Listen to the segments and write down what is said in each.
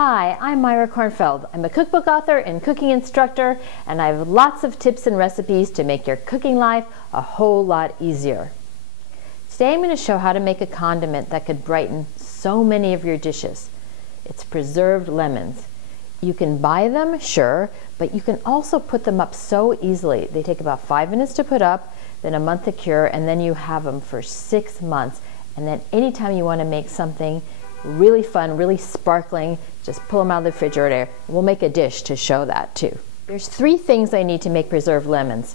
Hi, I'm Myra Kornfeld. I'm a cookbook author and cooking instructor, and I have lots of tips and recipes to make your cooking life a whole lot easier. Today I'm going to show how to make a condiment that could brighten so many of your dishes. It's preserved lemons. You can buy them, sure, but you can also put them up so easily. They take about 5 minutes to put up, then a month to cure, and then you have them for 6 months. And then anytime you want to make something really fun, really sparkling, just pull them out of the refrigerator. We'll make a dish to show that too. There's 3 things I need to make preserved lemons.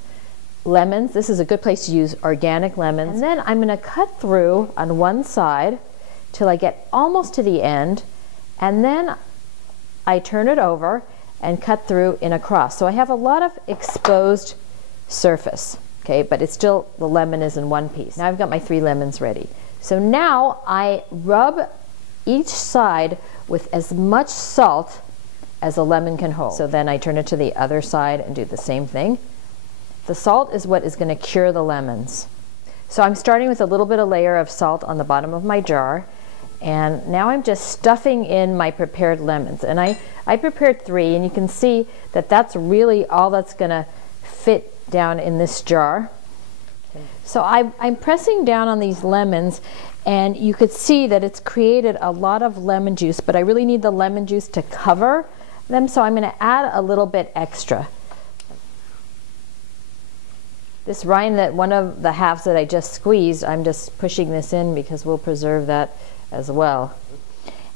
Lemons, this is a good place to use organic lemons. And then I'm going to cut through on one side till I get almost to the end, and then I turn it over and cut through in a cross. So I have a lot of exposed surface, okay, but it's still, the lemon is in one piece. Now I've got my 3 lemons ready. So now I rub each side with as much salt as a lemon can hold. So then I turn it to the other side and do the same thing. The salt is what is going to cure the lemons. So I'm starting with a little bit of layer of salt on the bottom of my jar, and now I'm just stuffing in my prepared lemons. And I prepared 3, and you can see that that's really all that's going to fit down in this jar. So I'm pressing down on these lemons, and you could see that it's created a lot of lemon juice, but I really need the lemon juice to cover them, so I'm going to add a little bit extra. This rind, that one of the halves that I just squeezed, I'm just pushing this in because we'll preserve that as well.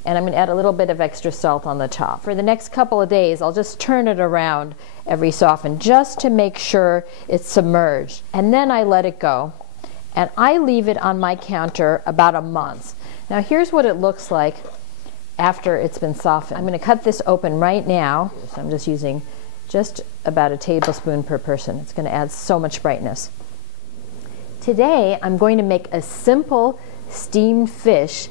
And I'm going to add a little bit of extra salt on the top. For the next couple of days, I'll just turn it around every so often just to make sure it's submerged. And then I let it go. And I leave it on my counter about a month. Now here's what it looks like after it's been softened. I'm going to cut this open right now. So I'm just using just about a tablespoon per person. It's going to add so much brightness. Today I'm going to make a simple steamed fish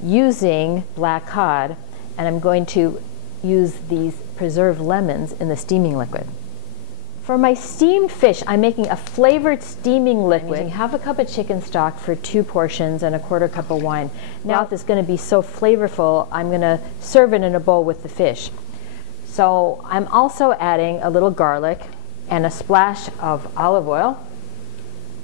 using black cod, and I'm going to use these preserved lemons in the steaming liquid. For my steamed fish, I'm making a flavored steaming liquid. I'm using half a cup of chicken stock for 2 portions and a 1/4 cup of wine. Now it's going to be so flavorful, I'm going to serve it in a bowl with the fish. So I'm also adding a little garlic and a splash of olive oil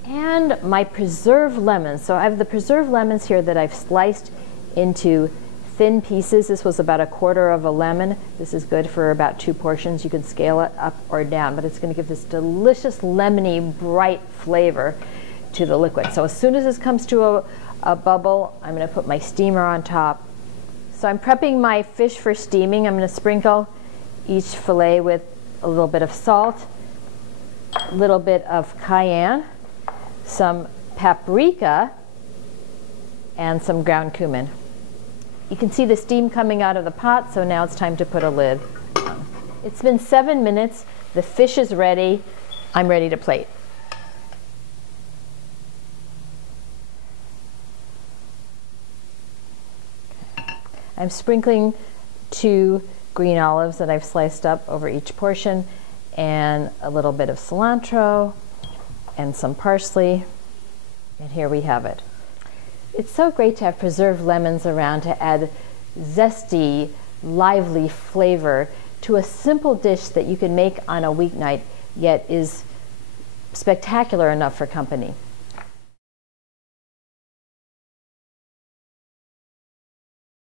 and my preserved lemons. So I have the preserved lemons here that I've sliced into thin pieces. This was about a 1/4 of a lemon. This is good for about 2 portions. You can scale it up or down, but it's going to give this delicious lemony, bright flavor to the liquid. So as soon as this comes to a bubble, I'm going to put my steamer on top. So I'm prepping my fish for steaming. I'm going to sprinkle each fillet with a little bit of salt, a little bit of cayenne, some paprika, and some ground cumin. You can see the steam coming out of the pot, so now it's time to put a lid on. It's been 7 minutes. The fish is ready. I'm ready to plate. I'm sprinkling 2 green olives that I've sliced up over each portion, and a little bit of cilantro and some parsley, and here we have it. It's so great to have preserved lemons around to add zesty, lively flavor to a simple dish that you can make on a weeknight, yet is spectacular enough for company.